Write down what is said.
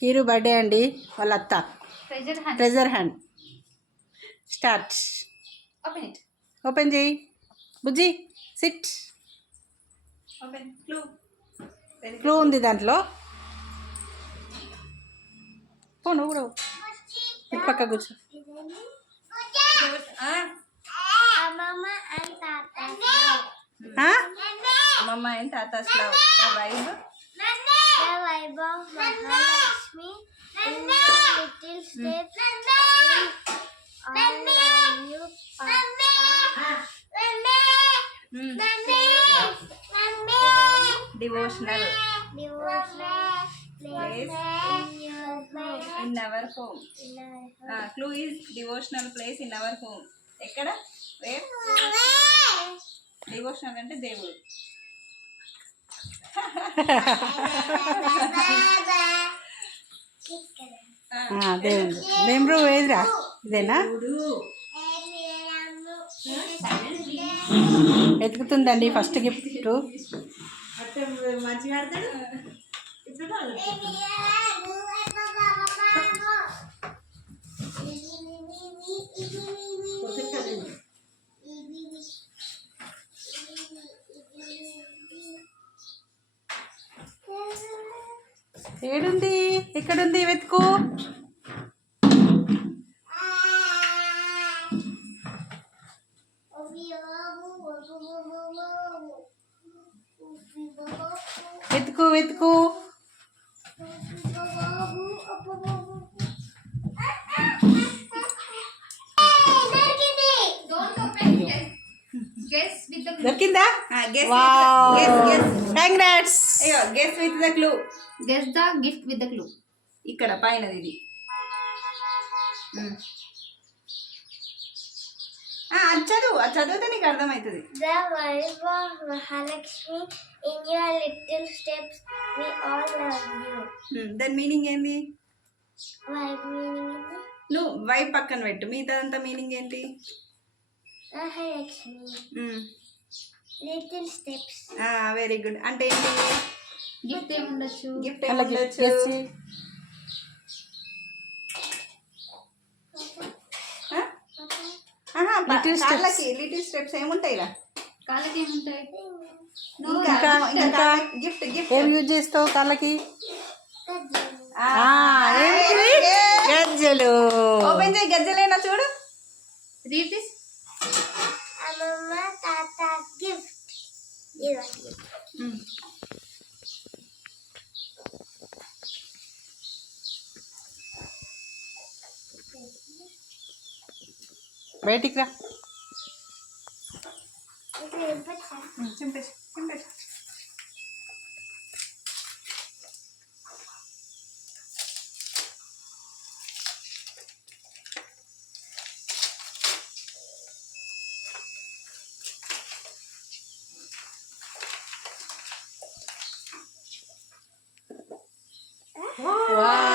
కీరు birthday అండి వాళ్ళ అత్త. Treasure hand start. ఓపెన్ చేయి బుజ్జి. సిట్. క్లూ ఉంది దాంట్లో. పో నువ్వు కూడా ఇటు పక్క కూర్చో. అమ్మమ్మ అండ్ తాతాస్ love. The vibe of Mahalakshmi in little steps all around you. Devotional place in our home. Clue is devotional place in our home. ఎక్కడ? Where? Devotional అంటే దేవుడు. దేవుడు ఏదిరా? ఇదేనా? వెతుకుతుందండి ఫస్ట్ గిఫ్ట్. మంచిగా ఆడతాడు. ఏడుంది? ఎక్కడుంది? వెతుకు. వెతుకు వెతుకు. దొరికిందా? Congrats. Guess with the clue. Guess the gift with the clue. ఇక్కడ పైనది ఇది. అది చదివితే నీకు అర్థమవుతుంది. The vibe of Mahalakshmi in your little steps, we all love you. దాని మీనింగ్ ఏంది? Vibe meaning is నువ్వు వైబ్ పక్కన పెట్టు, మిగతాదంతా మీనింగ్ ఏంటి? Mahalakshmi. Little steps. Very good. అంటే ఏంటి? గిఫ్ట్ ఏముండొచ్చు? గిఫ్ట్ ఏముండొచ్చు? లిటిల్ స్టెప్స్ ఏముంటాయి? కాళ్ళకి ఏముంటాయి? ఇంకా గిఫ్ట్ గిఫ్ట్ ఏం యూజ్ చేస్తావు కాళ్ళకి? గజ్జలు. ఓపెన్ చేయి. గజ్జలేనా చూడు. Read this. Mama, Tata gift. బయటికి రా. చింపేసి చింపేసి. వావ్.